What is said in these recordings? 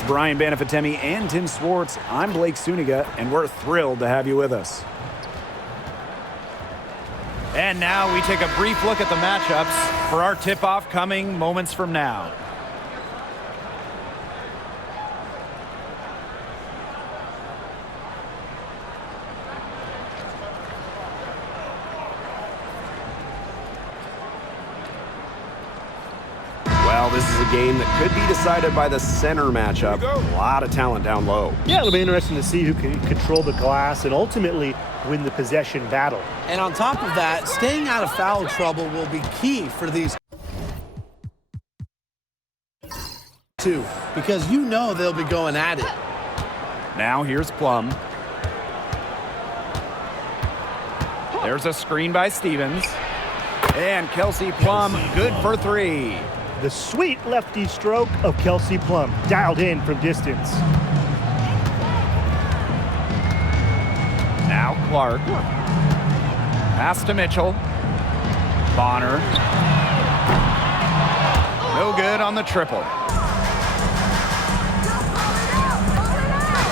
With Brian Banafitemi and Tim Swartz, I'm Blake Suniga, and we're thrilled to have you with us. And now we take a brief look at the matchups for our tip-off coming moments from now. Well, this is a game that could be decided by the center matchup. A lot of talent down low. Yeah, it'll be interesting to see who can control the glass and ultimately win the possession battle. And on top of that, staying out of foul trouble will be key for these two, because you know they'll be going at it. Now here's Plum. There's a screen by Stevens. And Kelsey Plum, good for three. The sweet lefty stroke of Kelsey Plum, dialed in from distance. Now Clark. Pass to Mitchell. Bonner. No good on the triple.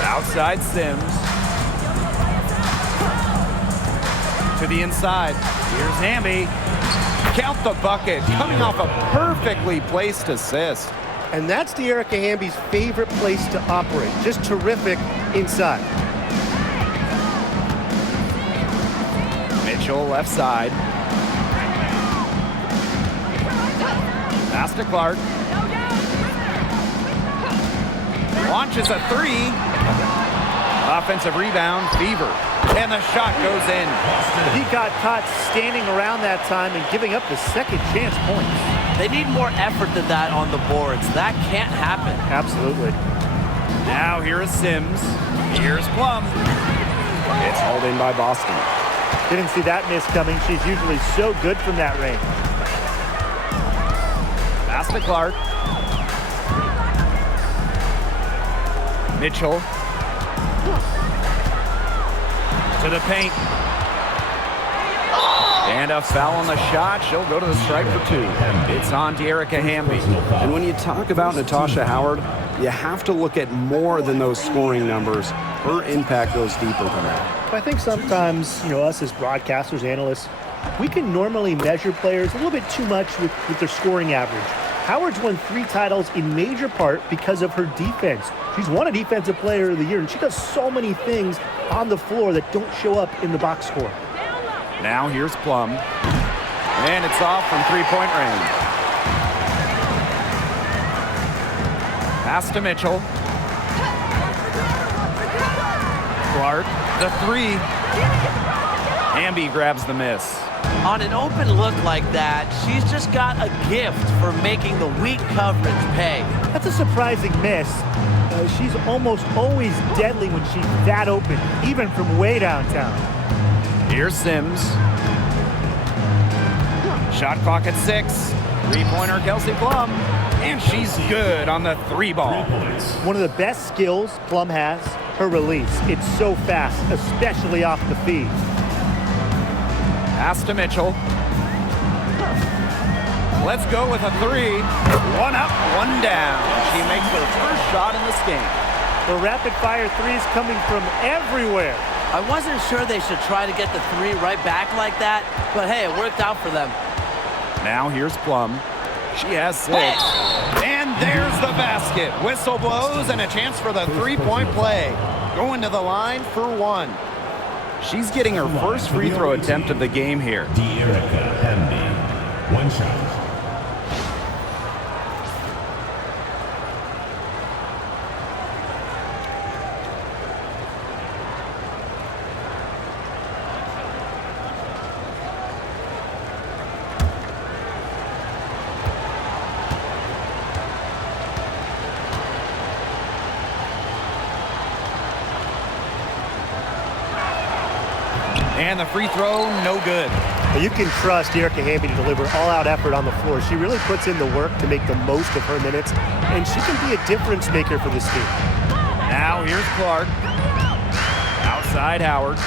Outside Sims. To the inside. Here's Hamby. Count the bucket, coming off a perfectly placed assist. And that's De'Erica Hamby's favorite place to operate. Just terrific inside. Mitchell left side. Pass to Clark. Launches a three. Offensive rebound, Fever. And the shot goes in. He got caught standing around that time and giving up the second chance points. They need more effort than that on the boards. That can't happen. Absolutely. Now here is Sims. Here's Plum. It's hauled in by Boston. Didn't see that miss coming. She's usually so good from that range. Pass to Clark. Mitchell. To the paint. And a foul on the shot. She'll go to the stripe for two. It's on De'Erica Hamby. And when you talk about Natasha Howard, you have to look at more than those scoring numbers. Her impact goes deeper than that. I think sometimes, us as broadcasters, analysts, we can normally measure players a little bit too much with their scoring average. Howard's won 3 titles in major part because of her defense. She's won a Defensive Player of the Year, and she does so many things on the floor that don't show up in the box score. Now here's Plum. And it's off from three-point range. Pass to Mitchell. Clark, the three. Hamby grabs the miss. On an open look like that, she's just got a gift for making the weak coverage pay. That's a surprising miss. She's almost always deadly when she's that open, even from way downtown. Here's Sims. Shot clock at 6. Three-pointer Kelsey Plum. And she's good on the 3-ball. One of the best skills Plum has, her release. It's so fast, especially off the feed. Pass to Mitchell. Let's go with a 3. One up, one down. She makes her first shot in this game. The rapid-fire threes coming from everywhere. I wasn't sure they should try to get the 3 right back like that, but hey, it worked out for them. Now here's Plum. She has 6. And there's the basket. Whistle blows and a chance for the 3-point play. Going to the line for 1. She's getting her first free throw attempt of the game here. De'Erica Hamby, 1 shot. And the free throw, no good. You can trust De'Erica Hamby to deliver all-out effort on the floor. She really puts in the work to make the most of her minutes, and she can be a difference maker for this team. Now here's Clark. Outside Howard.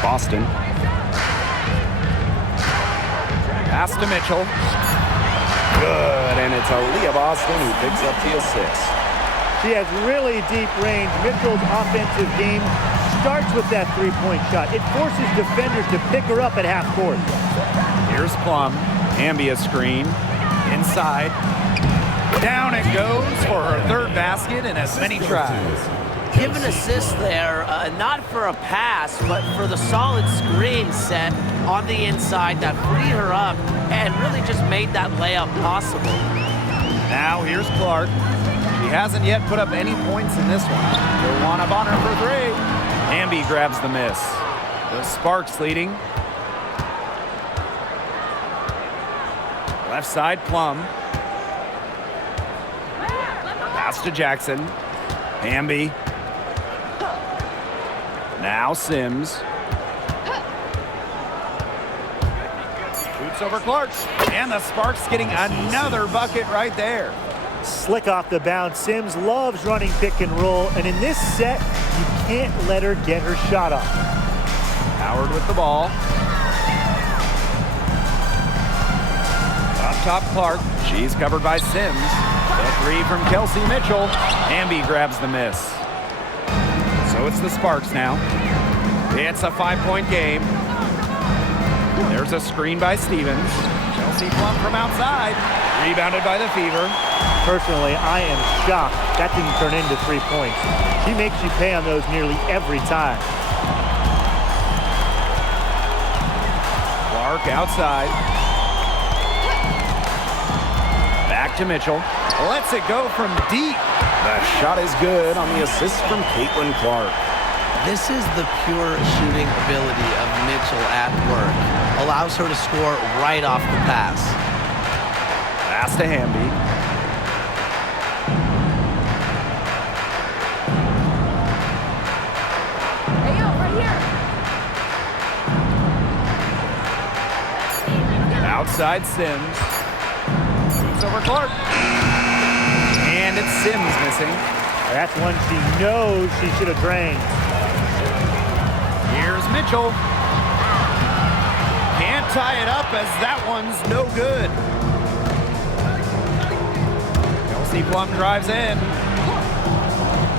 Boston. Pass to Mitchell. Good, and it's Aaliyah Boston who picks up the assist. She has really deep range. Mitchell's offensive game starts with that three-point shot. It forces defenders to pick her up at half court. Here's Plum. Hamby a screen. Inside. Down it goes for her third basket in as many tries. Give an assist there, not for a pass, but for the solid screen set on the inside that freed her up and really just made that layup possible. Now here's Clark. She hasn't yet put up any points in this one. Joanna Bonner for three. Hamby grabs the miss. The Sparks leading. Left side, Plum. Pass to Jackson. Hamby. Now Sims. Shoots over Clark. And the Sparks getting another bucket right there. Slick off the bounce. Sims loves running pick and roll, and in this set, you can't let her get her shot off. Howard with the ball. Up top, Clark. She's covered by Sims. The three from Kelsey Mitchell. Hamby grabs the miss. So it's the Sparks now. It's a 5-point game. There's a screen by Stevens. Chelsea Plum from outside. Rebounded by the Fever. Personally, I am shocked that didn't turn into 3 points. She makes you pay on those nearly every time. Clark outside. Back to Mitchell. Lets it go from deep. That shot is good on the assist from Caitlin Clark. This is the pure shooting ability of Mitchell at work. Allows her to score right off the pass. Pass to Hamby. Outside Sims. Shoots over Clark. And it's Sims missing. That's one she knows she should have drained. Here's Mitchell. Can't tie it up as that one's no good. Kelsey Plum drives in.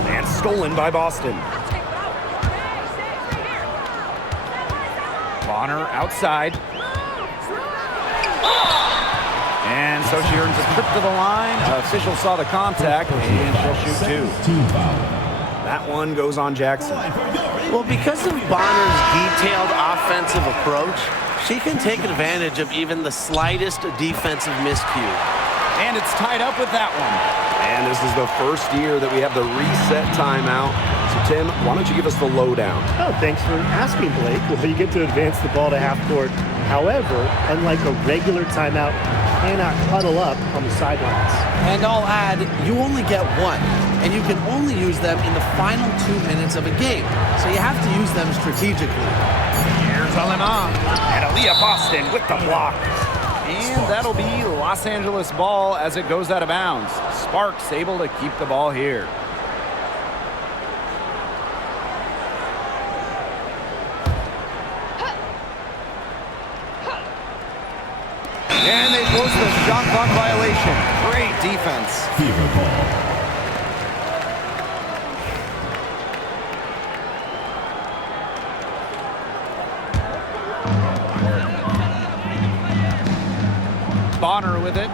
And stolen by Boston. Bonner outside. And so she earns a trip to the line. Official saw the contact, and she'll shoot two. Team foul. That one goes on Jackson. Well, because of Bonner's detailed offensive approach, she can take advantage of even the slightest defensive miscue. And it's tied up with that one. And this is the first year that we have the reset timeout. So, Tim, why don't you give us the lowdown? Oh, thanks for asking, Blake. Well, you get to advance the ball to half court. However, unlike a regular timeout, you cannot huddle up on the sidelines. And I'll add, you only get one, and you can only use them in the final 2 minutes of a game. So you have to use them strategically. Here's Alema. And Aaliyah Boston with the block. And that'll be Los Angeles ball as it goes out of bounds. Sparks able to keep the ball here. And they force the shot clock violation. Great defense. Fever ball. Bonner with it.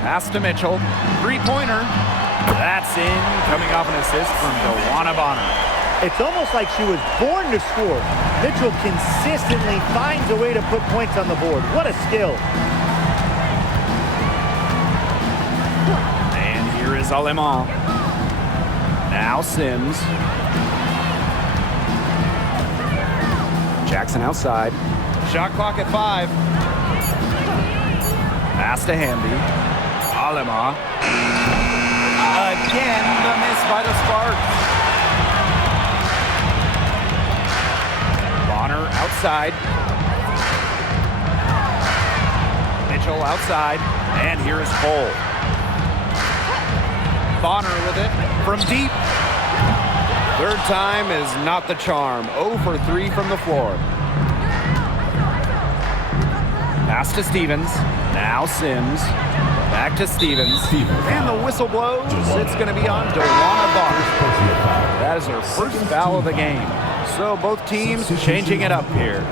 Pass to Mitchell. Three-pointer. That's in. Coming off an assist from Joanna Bonner. It's almost like she was born to score. Mitchell consistently finds a way to put points on the board. What a skill. And here is Alema. Now Sims. Jackson outside. Shot clock at 5. Pass to Hamby. Alema. Again, the miss by the Sparks. Bonner outside. Mitchell outside. And here is Cole. Bonner with it from deep. Third time is not the charm. 0 for 3 from the floor. Pass to Stevens. Now Sims. Back to Stevens. And the whistle blows. It's going to be on Dewana Barr. That is her first foul of the game. So both teams changing it up here.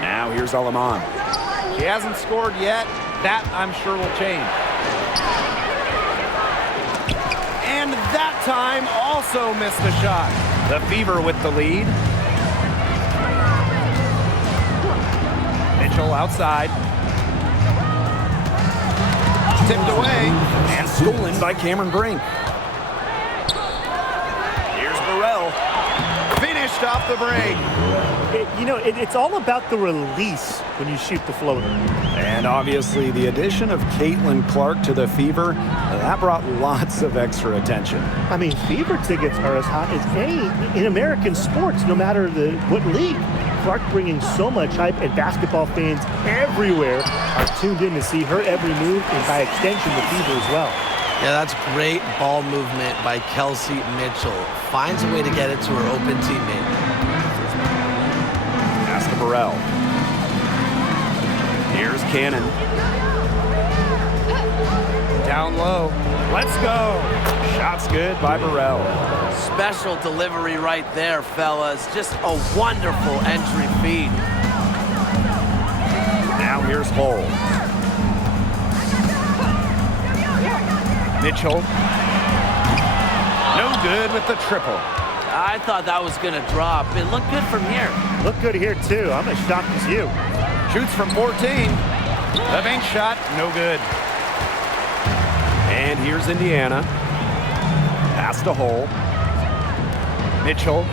Now here's Alaman. She hasn't scored yet. That, I'm sure, will change. And that time also missed a shot. The Fever with the lead. Mitchell outside. Tipped away and stolen by Cameron Brink. Here's Burrell. Finished off the break. It's all about the release when you shoot the floater. And obviously the addition of Caitlin Clark to the Fever, that brought lots of extra attention. I mean, Fever tickets are as hot as any in American sports, no matter what league. Clark bringing so much hype, and basketball fans everywhere are tuned in to see her every move, and by extension, the Fever as well. Yeah, that's great ball movement by Kelsey Mitchell. Finds a way to get it to her open teammate. Pass to Burrell. Here's Cannon. Down low. Let's go. Shot's good by Burrell. Special delivery right there, fellas. Just a wonderful entry feed. Now here's Hull. Mitchell. No good with the triple. I thought that was going to drop. It looked good from here. Look good here, too. I'm as shocked as you. Shoots from 14. The bank shot, no good. And here's Indiana. Pass to Hull. Mitchell.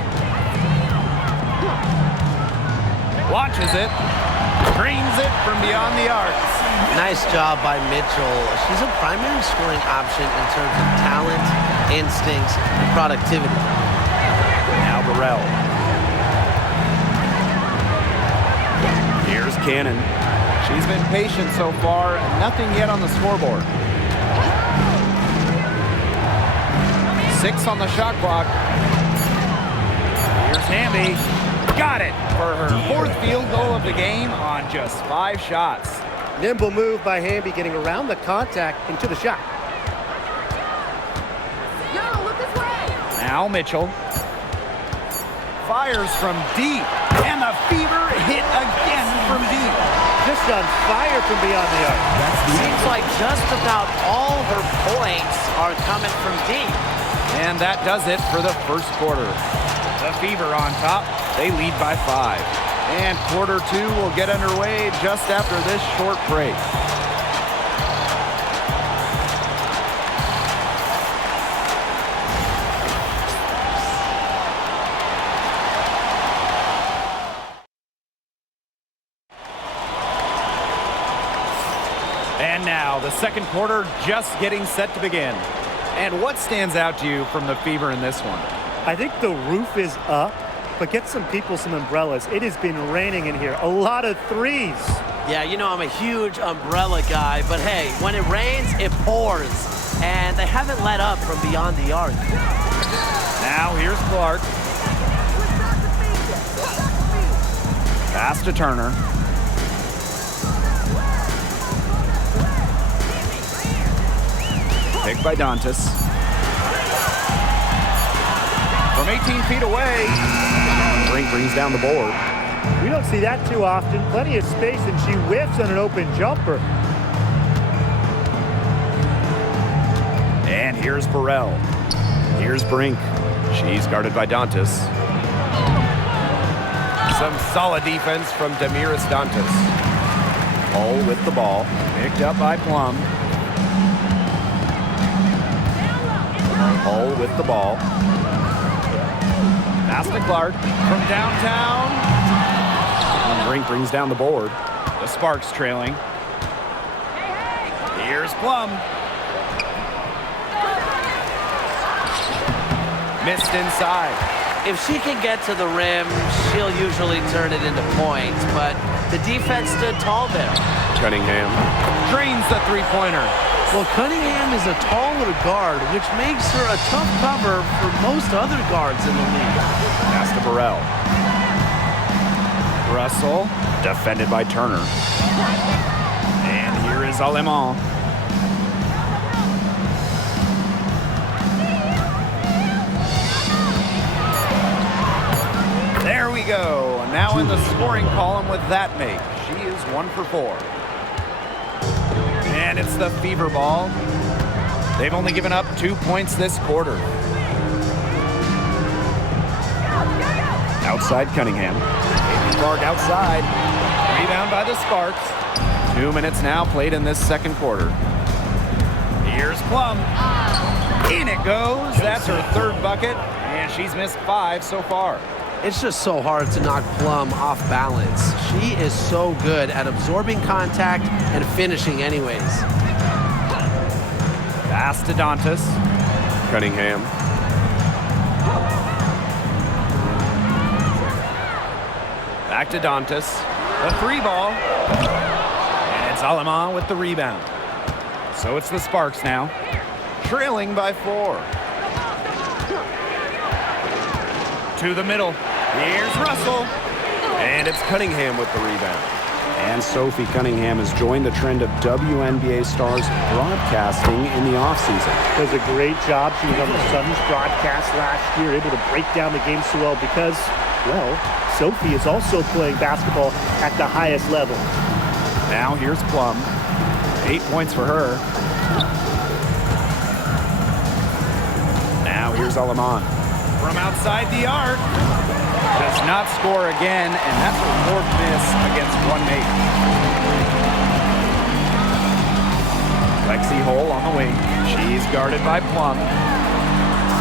Launches it. Screens it from beyond the arc. Nice job by Mitchell. She's a primary scoring option in terms of talent, instincts, and productivity. Now Burrell. Here's Cannon. She's been patient so far. Nothing yet on the scoreboard. 6 on the shot clock. Here's Hamby. Got it for her 4th field goal of the game on just 5 shots. Nimble move by Hamby, getting around the contact into the shot. Now Mitchell. Fires from deep. And the Fever hit again from deep. Just on fire from beyond the arc. Seems like just about all her points are coming from deep. And that does it for the first quarter. The Fever on top. They lead by 5. And quarter 2 will get underway just after this short break. And now the second quarter just getting set to begin. And what stands out to you from the Fever in this one? I think the roof is up, but get some people some umbrellas. It has been raining in here. A lot of threes. Yeah, you know I'm a huge umbrella guy, but hey, when it rains, it pours. And they haven't let up from beyond the arc. Now here's Clark. Pass to Turner. Picked by Dantas. From 18 feet away. Brink brings down the board. We don't see that too often. Plenty of space, and she whiffs on an open jumper. And here's Burrell. Here's Brink. She's guarded by Dantas. Some solid defense from Damiris Dantas. Hull with the ball. Picked up by Plum. Hull with the ball. Pass to Clark from downtown. And Brink brings down the board. The Sparks trailing. Here's Plum. Missed inside. If she can get to the rim, she'll usually turn it into points, but the defense stood tall there. Cunningham Drains the three-pointer. Well, Cunningham is a taller guard, which makes her a tough cover for most other guards in the league. Pass to Burrell. Russell, defended by Turner. And here is Alemán. There we go. Now in the scoring column with that make. She is 1 for 4. And it's the Fever ball. They've only given up 2 points this quarter. Outside Cunningham. Clark outside. Rebound by the Sparks. 2 minutes now played in this second quarter. Here's Plum. In it goes. That's her third bucket. And she's missed 5 so far. It's just so hard to knock Plum off balance. She is so good at absorbing contact and finishing anyways. Pass to Dantas. Cunningham Back to Dantas. The 3 ball. And it's Alemán with the rebound. So it's the Sparks now. Trailing by 4. To the middle. Here's Russell. and it's Cunningham with the rebound. And Sophie Cunningham has joined the trend of WNBA stars broadcasting in the offseason. Does a great job. She was on the Suns broadcast last year, able to break down the game so well because, well, Sophie is also playing basketball at the highest level. Now here's Plum. 8 points for her. Now here's Alemán. From outside the arc. Does not score again, and that's her fourth miss against one mate. Lexi Hole on the wing. She's guarded by Plum.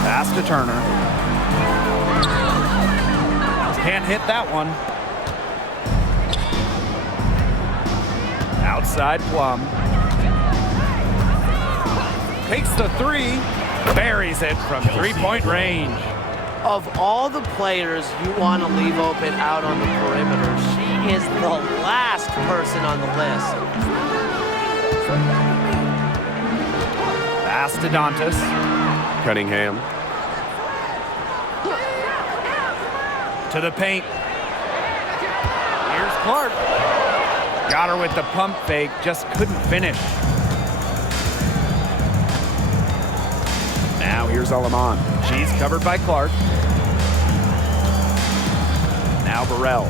Pass to Turner. Can't hit that one. Outside Plum. Takes the three. Buries it from three-point range. Of all the players you want to leave open out on the perimeter, she is the last person on the list. Pass to Dantas. Cunningham. To the paint. Here's Clark. Got her with the pump fake, just couldn't finish. Now here's Alemán. She's covered by Clark. Now Burrell.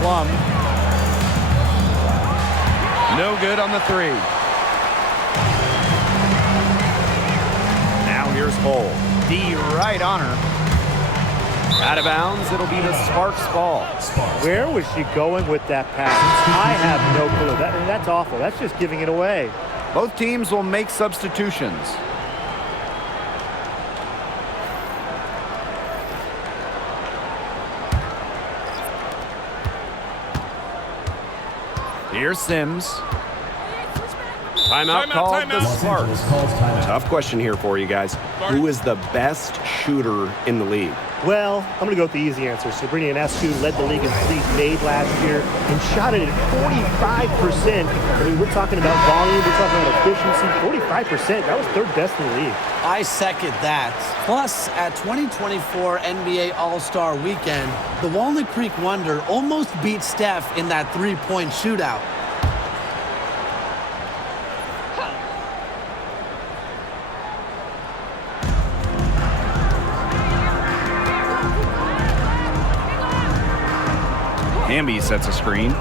Plum. No good on the three. Now here's Hole. D right on her. Out of bounds, it'll be the Sparks ball. Where was she going with that pass? I have no clue. That's awful. That's just giving it away. Both teams will make substitutions. Here's Sims. Timeout called the Sparks. Tough question here for you guys. Who is the best shooter in the league? Well, I'm going to go with the easy answer. Sabrina Ionescu led the league in threes made last year and shot it at 45%. I mean, we're talking about volume, we're talking about efficiency. 45%, that was third best in the league. I second that. Plus, at 2024 NBA All-Star Weekend, the Walnut Creek Wonder almost beat Steph in that three-point shootout. Hamby sets a screen.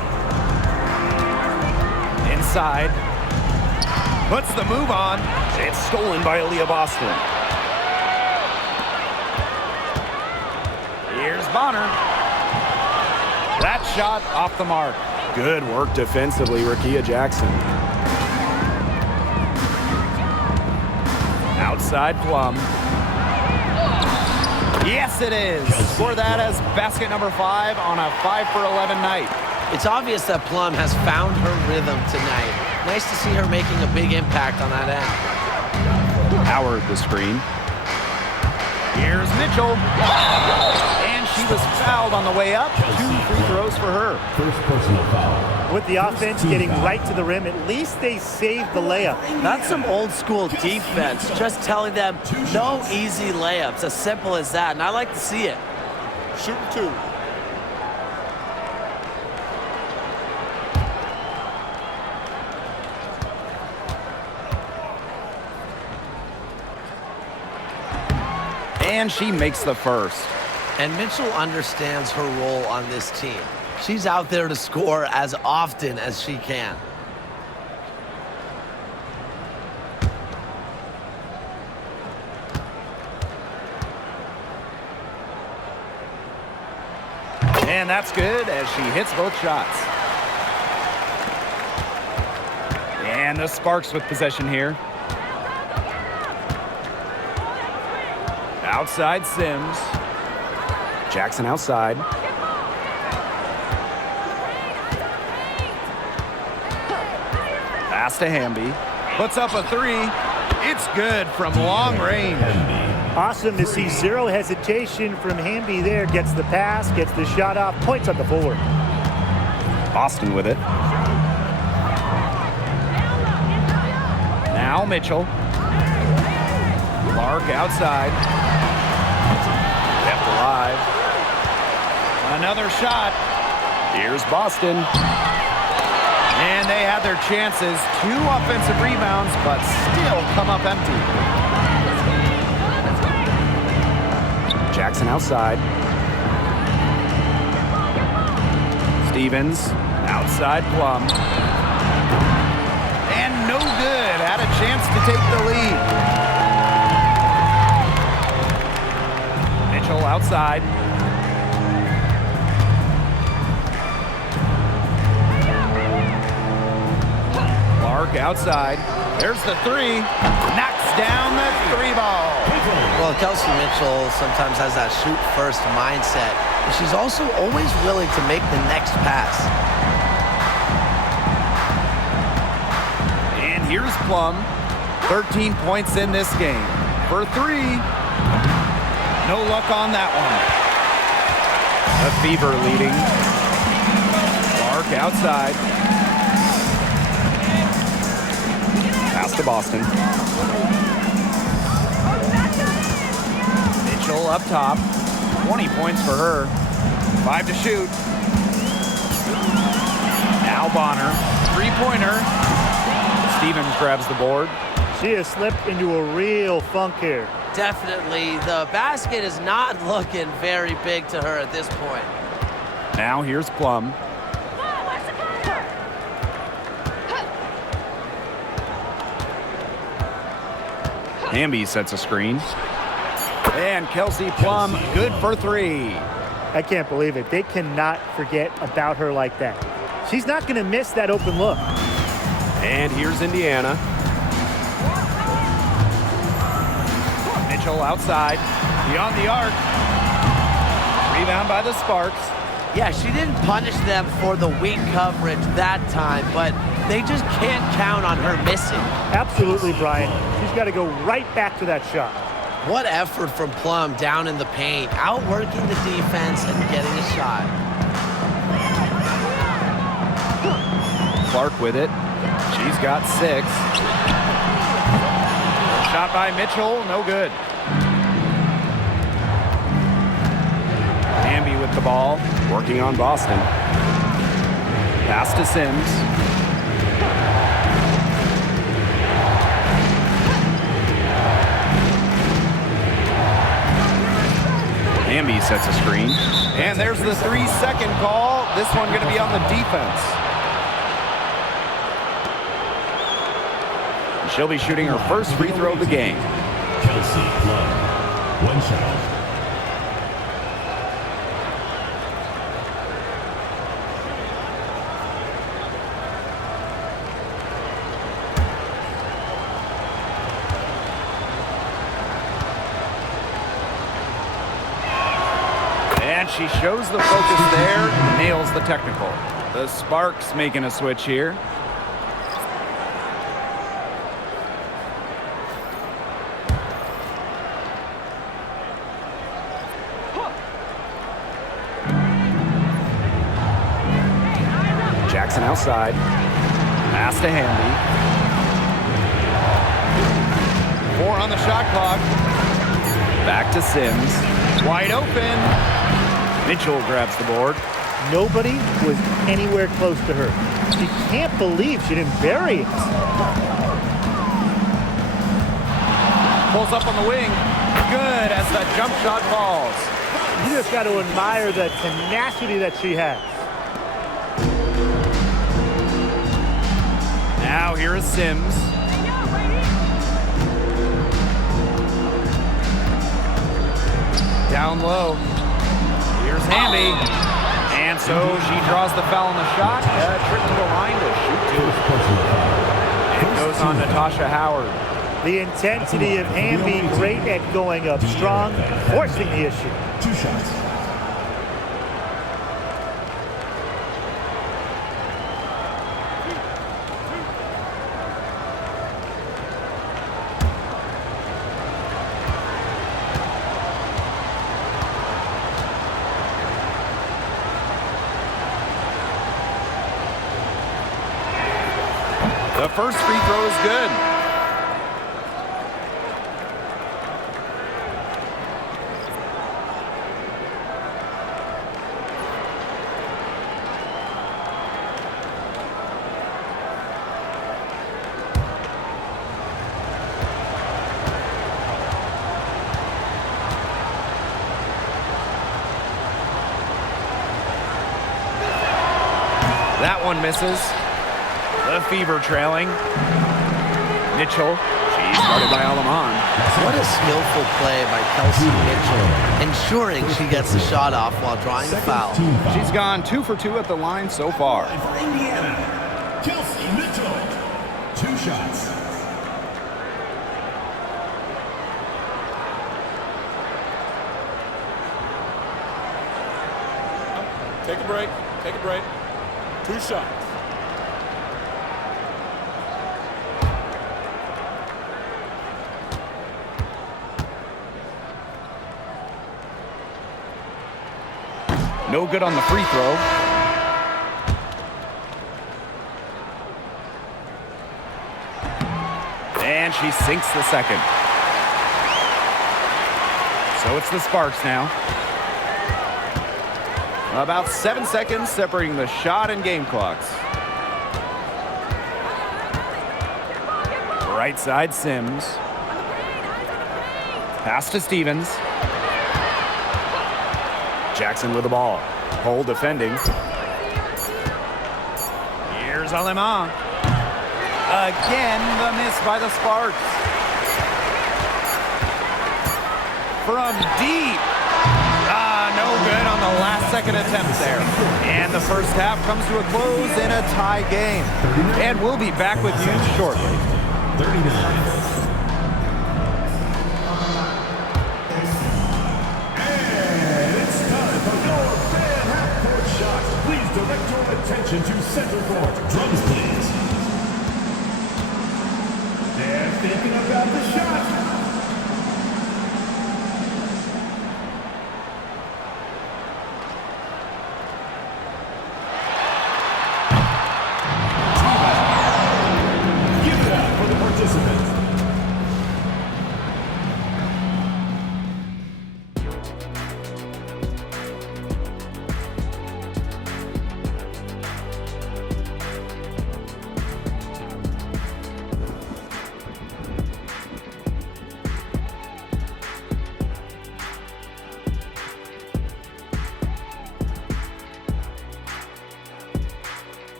Inside. Puts the move on. It's stolen by Aaliyah Boston. Here's Bonner. That shot off the mark. Good work defensively, Rakia Jackson. Outside Plum. Yes, it is. Score that as basket number 5 on a 5 for 11 night. It's obvious that Plum has found her rhythm tonight. Nice to see her making a big impact on that end. Howard the screen. Here's Mitchell. And she was fouled on the way up. 2 free throws for her. First personal foul. With the offense getting right to the rim, at least they saved the layup. That's some old school defense, just telling them no easy layups, as simple as that, and I like to see it. Shoot 2. And she makes the first. And Mitchell understands her role on this team. She's out there to score as often as she can. And that's good as she hits both shots. And the Sparks with possession here. Outside Sims. Jackson outside. Pass to Hamby. Puts up a 3. It's good from long range. Awesome to see zero hesitation from Hamby there. Gets the pass, gets the shot off, points on the board. Boston with it. Now Mitchell. Clark outside. Kept alive. Another shot. Here's Boston. And they had their chances. 2 offensive rebounds, but still come up empty. Jackson outside. Stevens outside Plum. And no good. Had a chance to take the lead. Mitchell outside. Clark outside. There's the 3. Knocks down the 3 ball. Well, Kelsey Mitchell sometimes has that shoot-first mindset, but she's also always willing to make the next pass. And here's Plum. 13 points in this game. For 3. No luck on that one. The Fever leading. Clark outside. Pass to Boston. Mitchell up top. 20 points for her. 5 to shoot. Now Bonner. 3-pointer. Stevens grabs the board. She has slipped into a real funk here. Definitely, the basket is not looking very big to her at this point. Now here's Plum. Hamby sets a screen. And Kelsey Plum, good for 3. I can't believe it. They cannot forget about her like that. She's not going to miss that open look. And here's Indiana. Mitchell outside. Beyond the arc. Rebound by the Sparks. Yeah, she didn't punish them for the weak coverage that time, but they just can't count on her missing. Absolutely, Brian. She's got to go right back to that shot. What effort from Plum down in the paint, outworking the defense and getting a shot. Clark with it. She's got 6. Shot by Mitchell, no good. Hamby with the ball. Working on Boston. Pass to Sims. Hamby sets a screen. And there's the 3-second call. This one going to be on the defense. She'll be shooting her first free throw of the game. Kelsey Plum. 1 shot. And she shows the focus there, nails the technical. The Sparks making a switch here. Jackson outside. Pass to Hamby. 4 on the shot clock. Back to Sims. Wide open. Mitchell grabs the board. Nobody was anywhere close to her. She can't believe she didn't bury it. Pulls up on the wing. Good as the jump shot falls. You just got to admire the tenacity that she has. Now here is Sims. Down low. Here's Hamby. And so she draws the foul on the shot. Trip to the line to shoot two. It goes on Natasha Howard. The intensity of Hamby, great at going up strong, forcing the issue. 2 shots. The first free throw is good. That one misses. The Fever trailing. Mitchell. She's guarded by Alaman. What a skillful play by Kelsey Mitchell, ensuring she gets the shot off while drawing the foul. She's gone 2 for 2 at the line so far. For Indiana, Kelsey Mitchell. 2 shots. Take a break. Take a break. 2 shots. No good on the free throw. And she sinks the second. So it's the Sparks now. About 7 seconds separating the shot and game clocks. Right side, Sims. Pass to Stevens. Jackson with the ball. Hole defending. Here's Alema. Again, the miss by the Sparks. From deep. No good on the last second attempt there. And the first half comes to a close in a tie game. And we'll be back with you shortly. 39. Please direct your attention to center court. Drums, please. They're thinking about the shot. Give it up for the participants.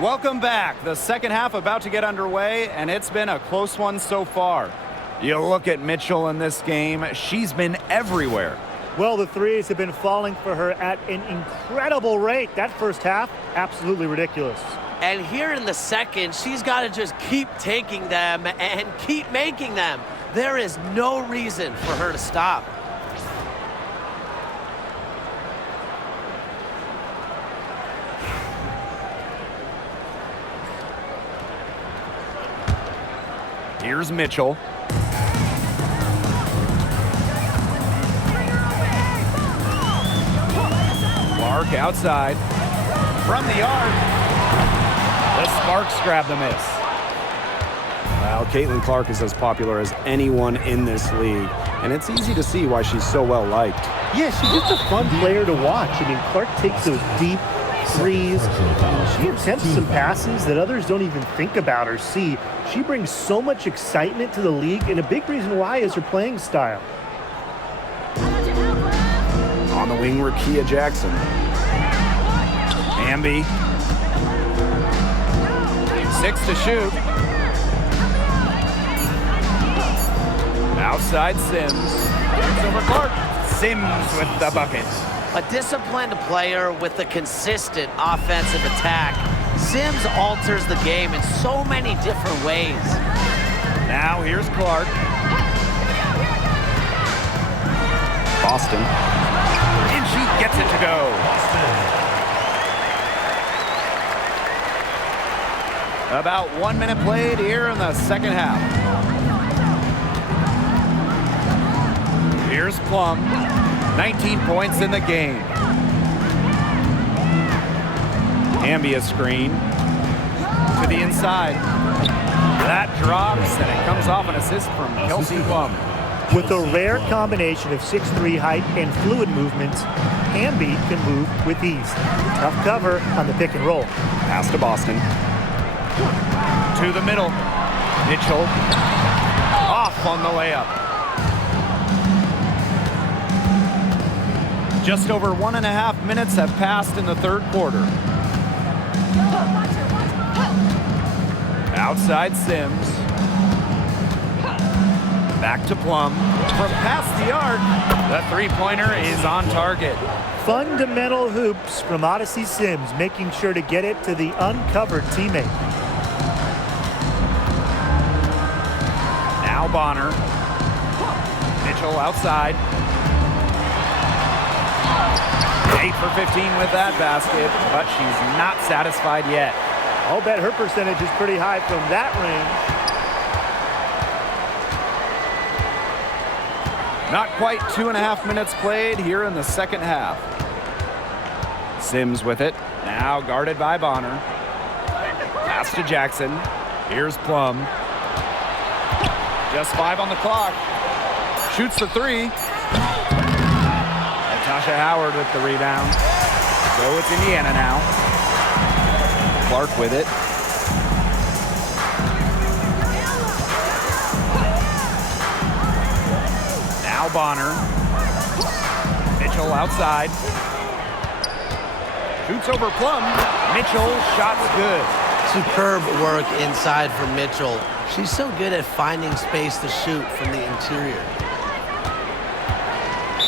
Welcome back. The second half about to get underway, and it's been a close one so far. You look at Mitchell in this game, she's been everywhere. Well, the threes have been falling for her at an incredible rate. That first half, absolutely ridiculous. And here in the second, she's got to just keep taking them and keep making them. There is no reason for her to stop. Here's Mitchell. Clark outside. From the arc. The Sparks grab the miss. Well, Caitlin Clark is as popular as anyone in this league, and it's easy to see why she's so well liked. Yeah, she's just a fun player to watch. I mean, Clark takes those deep threes. She attempts some passes that others don't even think about or see. She brings so much excitement to the league, and a big reason why is her playing style. On the wing, Rakia Jackson. Amby. 6 to shoot. Outside Sims. It's over Clark. Sims with the bucket. A disciplined player with a consistent offensive attack. Sims alters the game in so many different ways. Now here's Clark. Boston. And she gets it to go. About 1 minute played here in the second half. Here's Plum. 19 points in the game. Ambia screen to the inside. That drops, and it comes off an assist from Kelsey Plum. With a rare combination of 6'3" height and fluid movements, Amby can move with ease. Tough cover on the pick and roll. Pass to Boston. To the middle. Mitchell off on the layup. Just over 1.5 minutes have passed in the third quarter. Outside Sims. Back to Plum. From past the arc, the three-pointer is on target. Fundamental hoops from Odyssey Sims, making sure to get it to the uncovered teammate. Now Bonner. Mitchell outside. 8 for 15 with that basket, but she's not satisfied yet. I'll bet her percentage is pretty high from that range. Not quite 2.5 minutes played here in the second half. Sims with it, now guarded by Bonner. Pass to Jackson. Here's Plum. Just 5 on the clock. Shoots the three. Natasha Howard with the rebound. So it's Indiana now. Clark with it. Now Bonner. Mitchell outside. Shoots over Plum. Mitchell, shots good. Superb work inside from Mitchell. She's so good at finding space to shoot from the interior.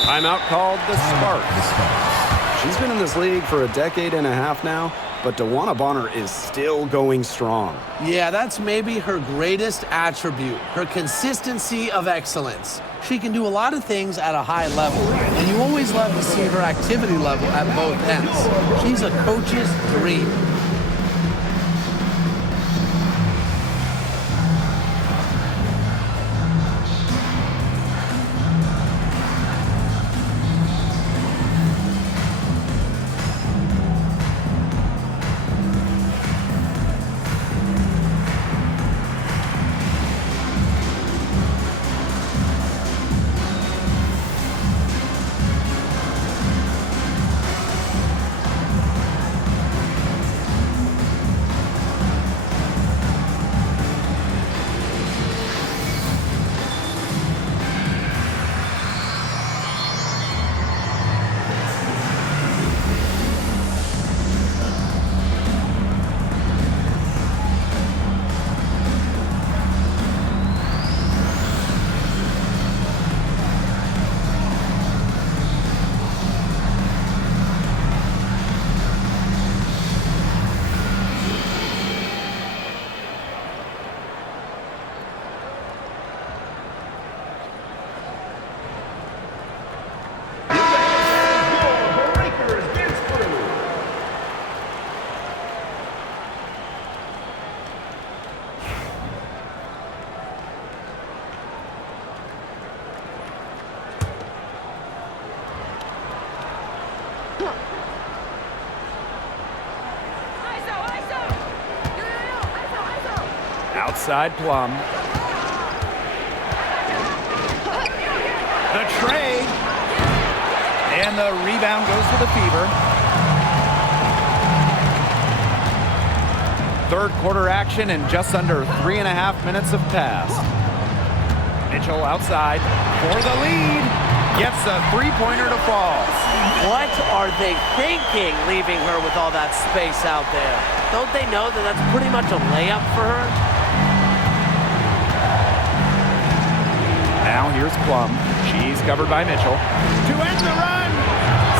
Timeout called the Sparks. She's been in this league for a decade and a half now, but DeWanna Bonner is still going strong. Yeah, that's maybe her greatest attribute, her consistency of excellence. She can do a lot of things at a high level, and you always love to see her activity level at both ends. She's a coach's dream. Outside Plum. The tray. And the rebound goes to the Fever. Third quarter action in just under 3.5 minutes have passed. Mitchell outside for the lead. Gets a three-pointer to fall. What are they thinking, leaving her with all that space out there? Don't they know that that's pretty much a layup for her? Now here's Plum. She's covered by Mitchell. To end the run.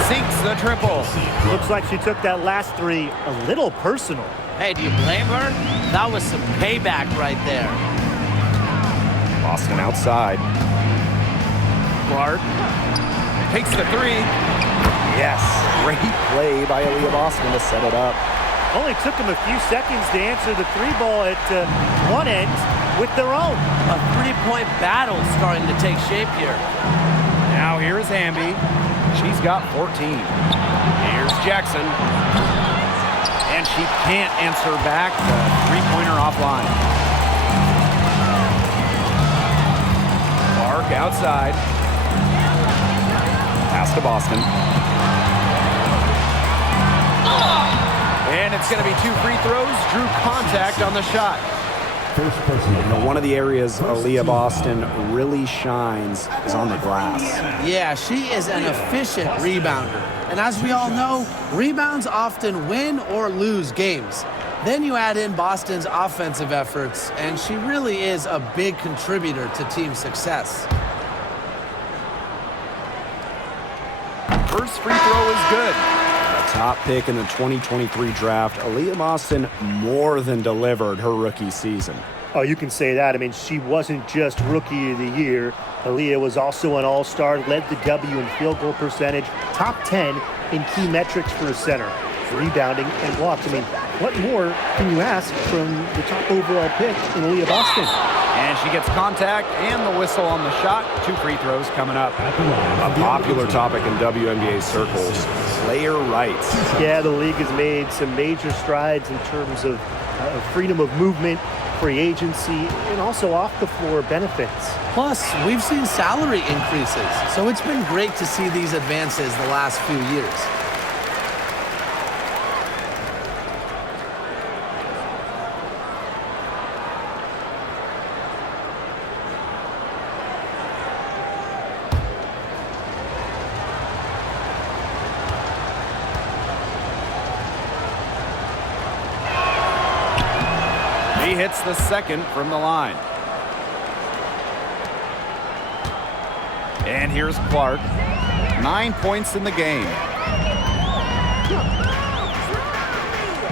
Sinks the triple. Looks like she took that last three a little personal. Hey, do you blame her? That was some payback right there. Boston outside. Clark takes the three. Yes, great play by Aaliyah Boston to set it up. Only took them a few seconds to answer the three ball at one end with their own. A three-point battle starting to take shape here. Now here's Hamby. She's got 14. Here's Jackson. And she can't answer back the three-pointer offline. Clark outside. Pass to Boston. And it's going to be 2 free throws. Drew contact on the shot. One of the areas Aaliyah Boston really shines is on the glass. Yeah, she is an efficient rebounder. And as we all know, rebounds often win or lose games. Then you add in Boston's offensive efforts, and she really is a big contributor to team success. First free throw is good. The top pick in the 2023 draft, Aaliyah Boston more than delivered her rookie season. Oh, you can say that. I mean, she wasn't just Rookie of the Year. Aaliyah was also an All-Star, led the W in field goal percentage, top 10 in key metrics for a center, rebounding and blocks. I mean, what more can you ask from the top overall pick in Aaliyah Boston? And she gets contact and the whistle on the shot. 2 free throws coming up. A popular topic in WNBA circles, player rights. Yeah, the league has made some major strides in terms of freedom of movement, free agency, and also off-the-floor benefits. Plus, we've seen salary increases, so it's been great to see these advances the last few years. He hits the second from the line. And here's Clark. 9 points in the game.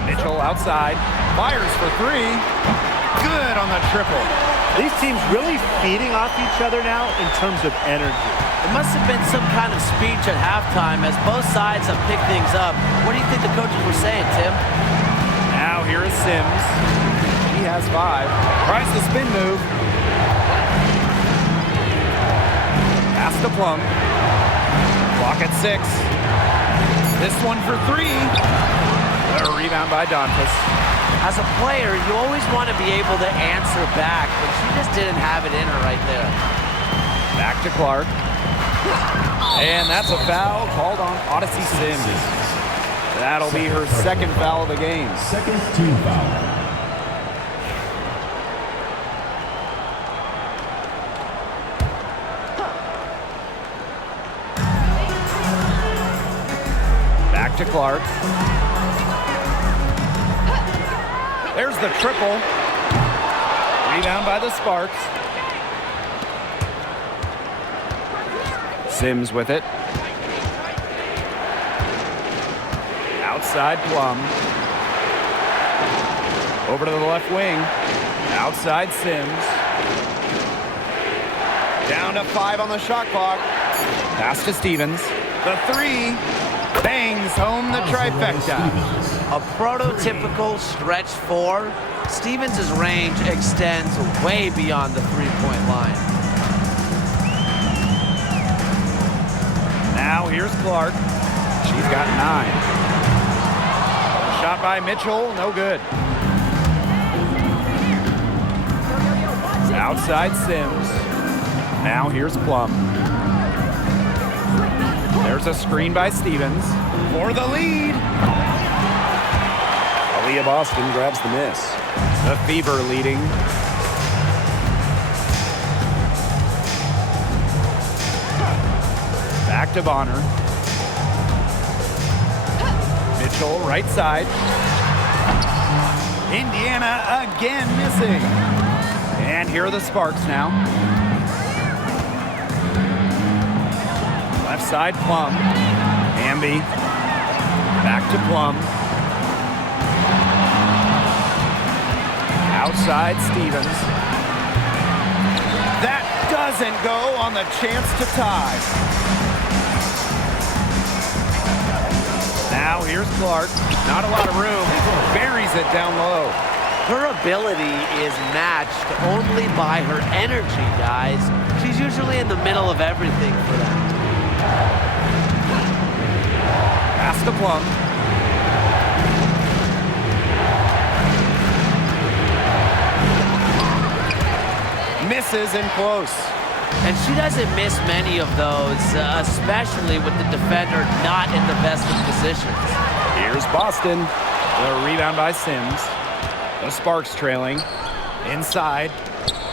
Mitchell outside. Fires for 3. Good on the triple. These teams really feeding off each other now in terms of energy. It must have been some kind of speech at halftime as both sides have picked things up. What do you think the coaches were saying, Tim? Now here is Sims. He has 5. Tries the spin move. Pass to Plum. Clock at 6. This one for 3. A rebound by Dantas. As a player, you always want to be able to answer back, but she just didn't have it in her right there. Back to Clark. And that's a foul called on Odyssey Sims. That'll be her second foul of the game. Second team foul. Back to Clark. There's the triple. Rebound by the Sparks. Sims with it. Outside Plum. Over to the left wing. Outside Sims. Down to 5 on the shot clock. Pass to Stevens. The 3. Bangs home the trifecta. A prototypical stretch 4. Stevens' range extends way beyond the three-point line. Now here's Clark. She's got 9. Shot by Mitchell, no good. Outside Sims. Now here's Plum. There's a screen by Stevens for the lead. Aaliyah Boston grabs the miss. The Fever leading. Back to Bonner. Mitchell, right side. Indiana again missing. And here are the Sparks now. Left side, Plum. Hamby. Back to Plum. Outside, Stevens. That doesn't go on the chance to tie. Now here's Clark. Not a lot of room. Buries it down low. Her ability is matched only by her energy, guys. She's usually in the middle of everything for them. Pass to Plum. Misses in close. And she doesn't miss many of those, especially with the defender not in the best of positions. Here's Boston. The rebound by Sims. The Sparks trailing. Inside.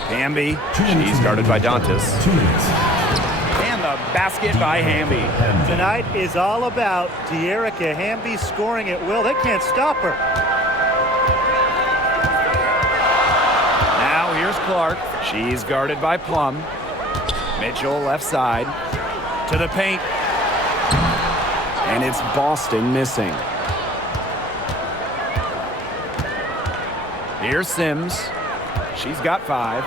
Hamby. She's guarded by Dantas. And the basket by Hamby. Tonight is all about De'Erica Hamby scoring at will. They can't stop her. Now here's Clark. She's guarded by Plum. Mitchell left side. To the paint. And it's Boston missing. Here's Sims. She's got 5.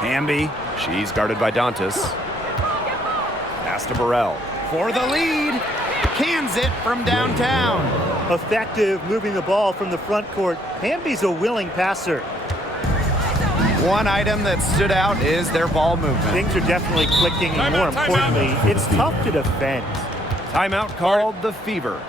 Hamby. She's guarded by Dantas. Pass to Burrell. For the lead. Cans it from downtown. Effective moving the ball from the front court. Hamby's a willing passer. One item that stood out is their ball movement. Things are definitely clicking, and more importantly, it's tough to defend. Timeout called the Fever.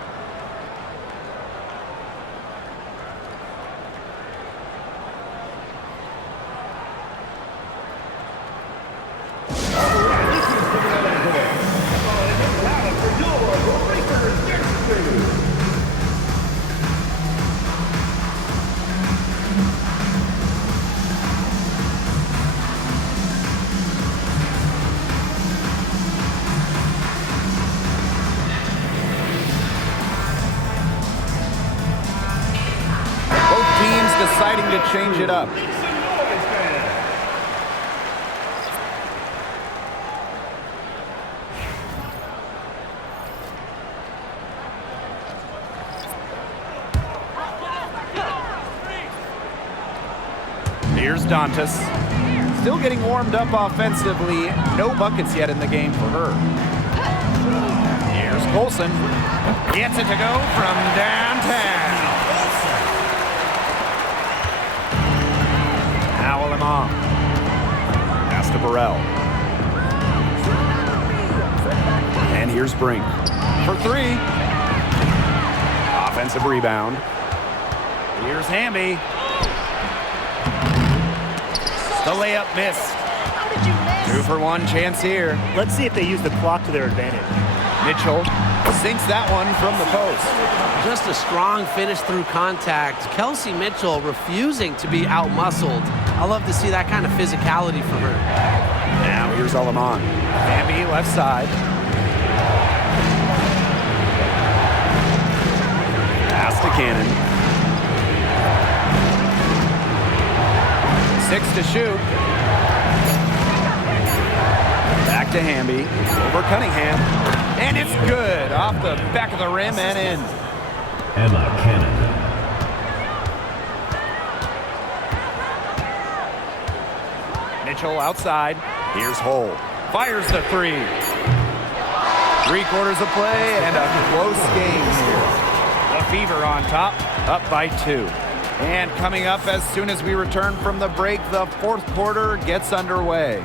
Deciding to change it up. Here's Dantas. Still getting warmed up offensively. No buckets yet in the game for her. Here's Colson. Gets it to go from downtown. Pass to Burrell. And here's Brink for 3. Offensive rebound. Here's Hamby. The layup missed. 2-for-1 chance here. Let's see if they use the clock to their advantage. Mitchell sinks that one from the post. Just a strong finish through contact. Kelsey Mitchell refusing to be out-muscled. I love to see that kind of physicality from her. Now here's Alaman. Hamby left side. Pass to Cannon. 6 to shoot. Back to Hamby. Over Cunningham. And it's good. Off the back of the rim and in. Emma Cannon. Mitchell outside. Here's Hull. Fires the 3. 3/4 of play and a close game here. The Fever on top, up by 2. And coming up as soon as we return from the break, the 4th quarter gets underway.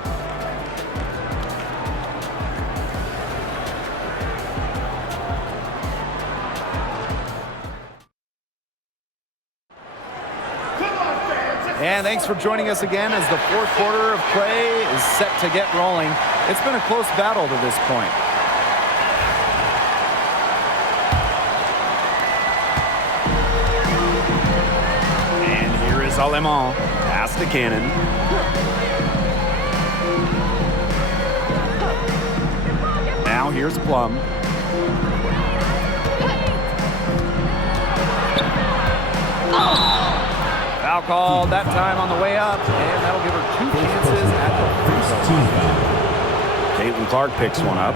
And thanks for joining us again as the fourth quarter of play is set to get rolling. It's been a close battle to this point. And here is Alemán. Pass to Cannon. Now here's Plum. Foul called that time on the way up, and that'll give her 2 chances at the free throw line. Caitlin Clark picks one up.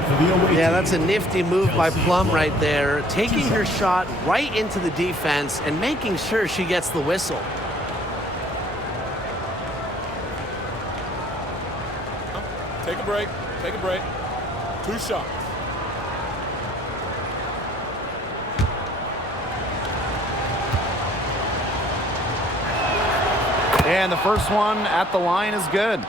Yeah, that's a nifty move by Plum right there, taking her shot right into the defense and making sure she gets the whistle. Take a break. Take a break. 2 shots. And the first one at the line is good.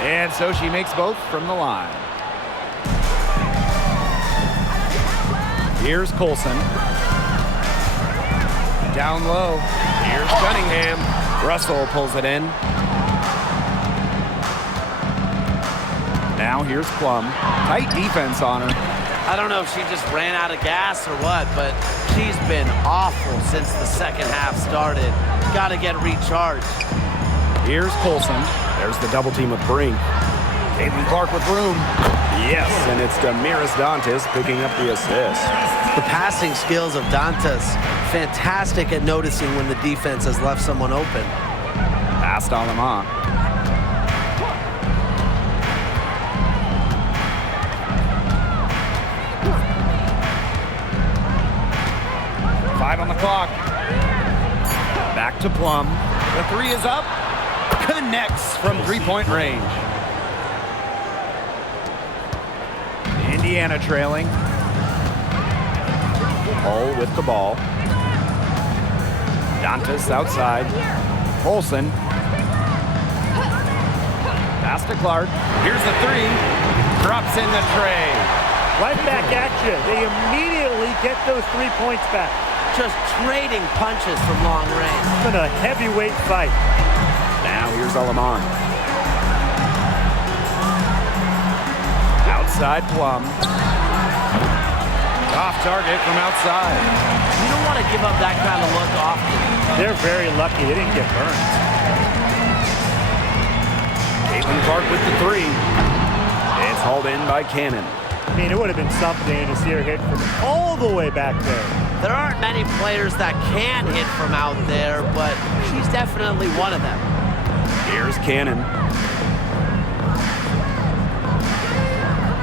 And so she makes both from the line. Here's Colson. Down low. Here's Cunningham. Russell pulls it in. Now here's Plum. Tight defense on her. I don't know if she just ran out of gas or what, but she's been awful since the second half started. Got to get recharged. Here's Colson. There's the double team with Brink. Caitlin Clark with room. Yes, and it's Damaris Dantas picking up the assist. The passing skills of Dantas, fantastic at noticing when the defense has left someone open. Past Alemán. Five on the clock. Back to Plum. The 3 is up. Connects from 3-point range. Indiana trailing. Hull with the ball. Dantas outside. Olsen. Pass to Clark. Here's the 3. Drops in the tray. Right back at you. They immediately get those 3 points back. Just trading punches from long range. It's been a heavyweight fight. Now here's Alemán. Outside Plum. Off target from outside. You don't want to give up that kind of look often. They're very lucky they didn't get burned. Caitlin Clark with the 3. It's hauled in by Cannon. I mean, it would have been something to see her hit from all the way back there. There aren't many players that can hit from out there, but she's definitely one of them. Here's Cannon.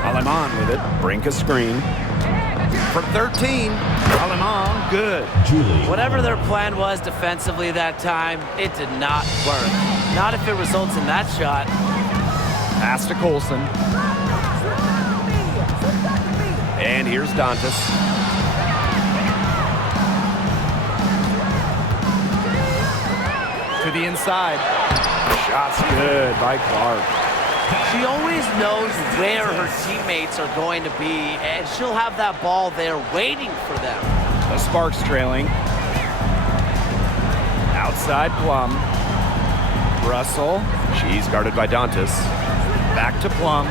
Alemán with it. Brink a screen. From 13. Alemán, good. Whatever their plan was defensively that time, it did not work. Not if it results in that shot. Pass to Colson. And here's Dantas. To the inside. Shot's good by Clark. She always knows where her teammates are going to be, and she'll have that ball there waiting for them. The Sparks trailing. Outside Plum. Russell. She's guarded by Dantas. Back to Plum.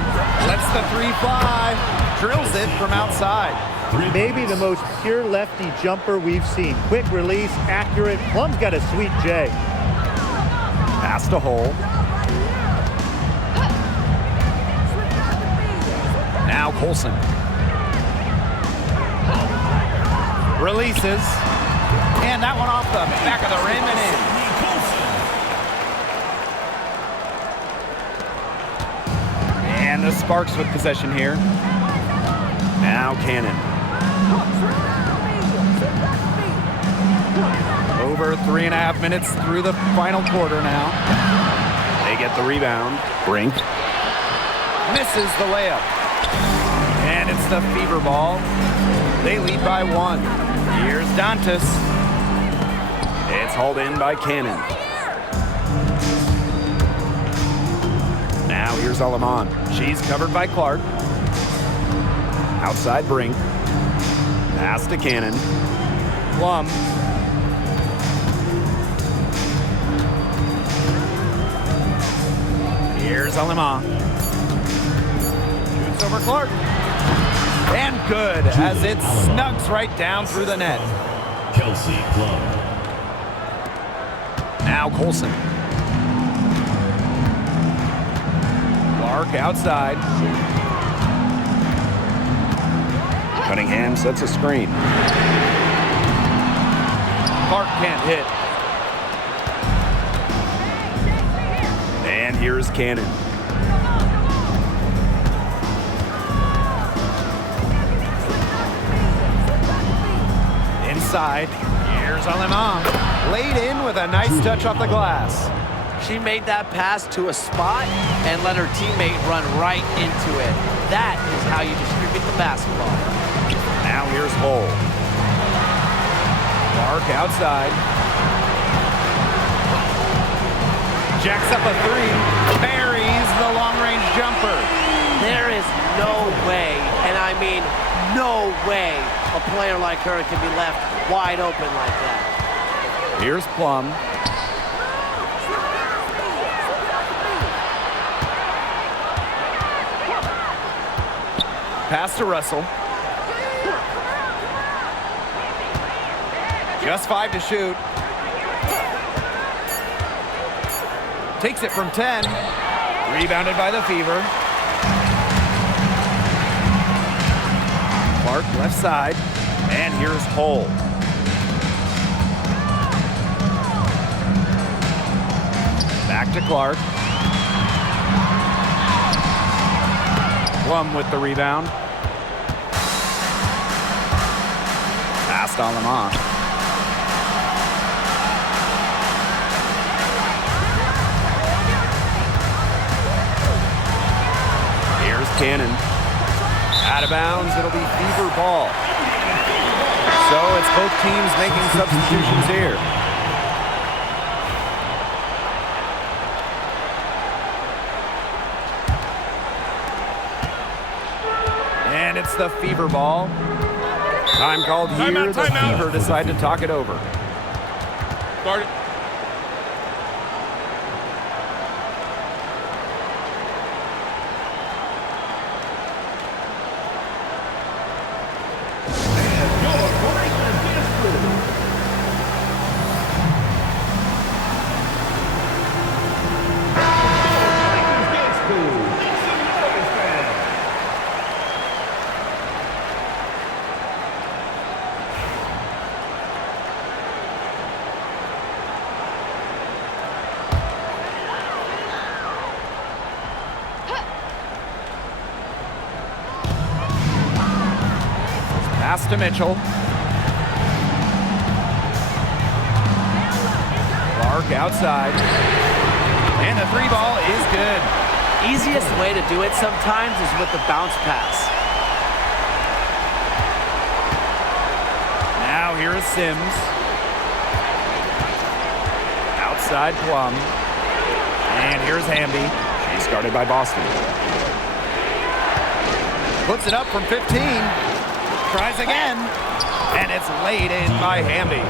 Lets the 3 fly. Drills it from outside. Maybe the most pure lefty jumper we've seen. Quick release, accurate. Plum's got a sweet J. Pass to Hole. Now Colson. Releases. And that one off the back of the rim and in. And the Sparks with possession here. Now Cannon. Over 3.5 minutes through the final quarter now. They get the rebound. Brink. Misses the layup. And it's the fever ball. They lead by 1. Here's Dantas. It's hauled in by Cannon. Now here's Alaman. She's covered by Clark. Outside Brink. Pass to Cannon. Plum. Here's Alima. Shoots over Clark. And good as it snugs right down through the net. Kelsey Plum. Now Colson. Clark outside. Cunningham sets a screen. Clark can't hit. And here's Cannon. Inside. Here's Alima. Laid in with a nice touch off the glass. She made that pass to a spot and let her teammate run right into it. That is how you distribute the basketball. Now here's Hull. Clark outside. Jacks up a three. Buries the long-range jumper. There is no way, and I mean no way, a player like her can be left wide open like that. Here's Plum. Pass to Russell. Just 5 to shoot. Takes it from 10. Rebounded by the Fever. Clark left side. And here's Hull. Back to Clark. Plum with the rebound. Passed on them off. Here's Cannon. Out of bounds, it'll be Fever ball. So it's both teams making substitutions here. And it's the Fever ball. Time called here. Timeout, The timeout. Fever decide to talk it over. Start it. Pass to Mitchell. Clark outside. And the three ball is good. Easiest way to do it sometimes is with the bounce pass. Now here is Sims. Outside Plum. And here's Hamby. She's guarded by Boston. Puts it up from 15. Tries again. And it's laid in by Hamby.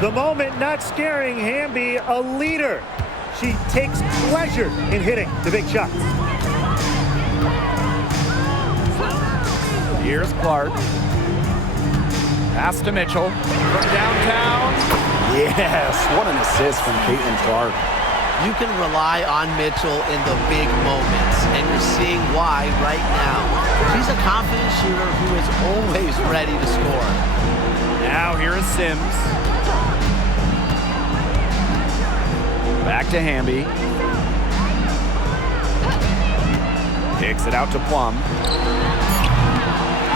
The moment not scaring Hamby, a leader. She takes pleasure in hitting the big shots. Here's Clark. Pass to Mitchell. From downtown. Yes, what an assist from Caitlin Clark. You can rely on Mitchell in the big moments, and you're seeing why right now. She's a confident shooter who is always ready to score. Now here is Sims. Back to Hamby. Kicks it out to Plum.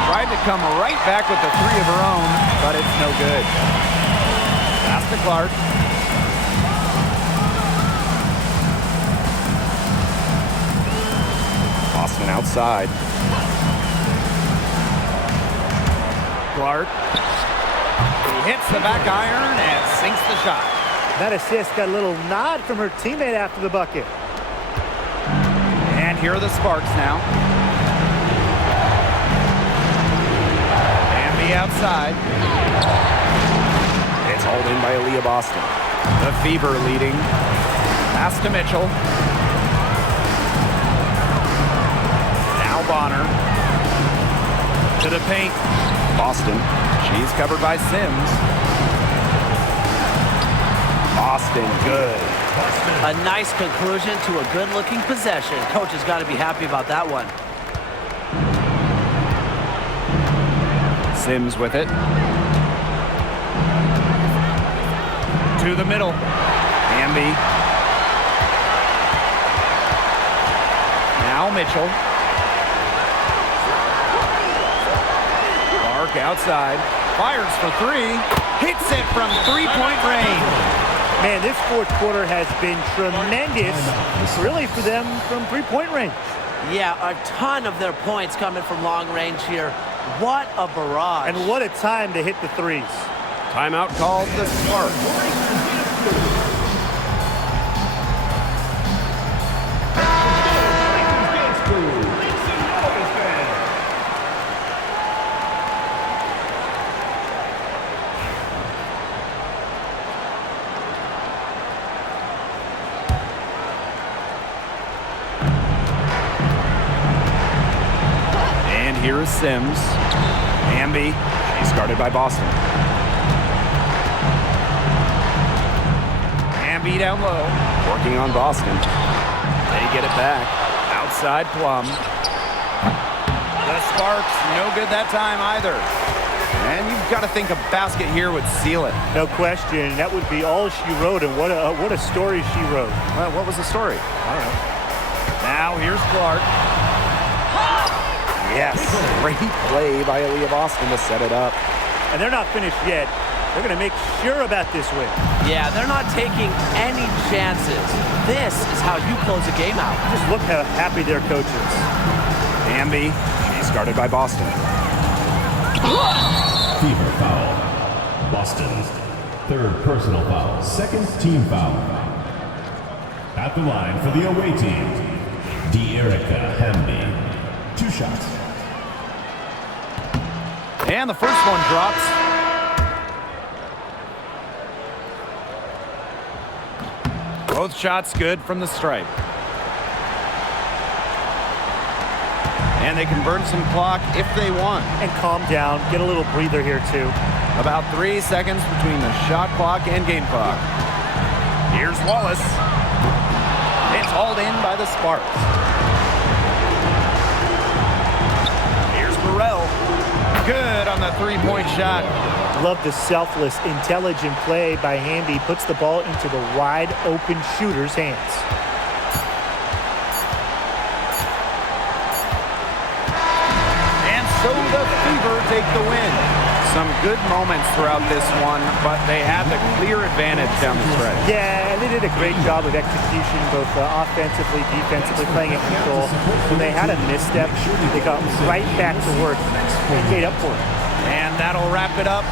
Tried to come right back with the three of her own, but it's no good. Pass to Clark. Boston outside. Clark. He hits the back iron and sinks the shot. That assist got a little nod from her teammate after the bucket. And here are the Sparks now. And the outside. It's hauled in by Aaliyah Boston. The Fever leading. Pass to Mitchell. Now Bonner. To the paint. Boston. She's covered by Sims. Boston, good. A nice conclusion to a good-looking possession. Coach has got to be happy about that one. Sims with it. To the middle. Hamby. Now Mitchell. Clark outside. Fires for three. Hits it from three-point range. Man, this fourth quarter has been tremendous, really, for them from three-point range. Yeah, a ton of their points coming from long range here. What a barrage. And what a time to hit the threes. Timeout called the Sparks. Here is Sims. Hamby. She's guarded by Boston. Hamby down low. Working on Boston. They get it back. Outside Plum. The Sparks, no good that time either. And you've got to think a basket here would seal it. No question. That would be all she wrote, and what a story she wrote. Well, what was the story? I don't know. Now here's Clark. Yes, great play by Aaliyah Boston to set it up. And they're not finished yet. They're going to make sure about this win. Yeah, they're not taking any chances. This is how you close a game out. Just look how happy their coach is. Hamby, she's guarded by Boston. Fever foul. Boston. Third personal foul. Second team foul. At the line for the away team, De'Erica Hamby. 2 shots. And the first one drops. Both shots good from the stripe. And they can burn some clock if they want. And calm down. Get a little breather here, too. About 3 seconds between the shot clock and game clock. Here's Wallace. It's hauled in by the Sparks. Here's Burrell. Good on the three-point shot. Love the selfless, intelligent play by Hamby. Puts the ball into the wide-open shooter's hands. And so the Fever take the win. Some good moments throughout this one, but they had the clear advantage down the stretch. Yeah, they did a great job of execution, both offensively, defensively, playing in control. When they had a misstep, they got right back to work and made up for it. And that'll wrap it up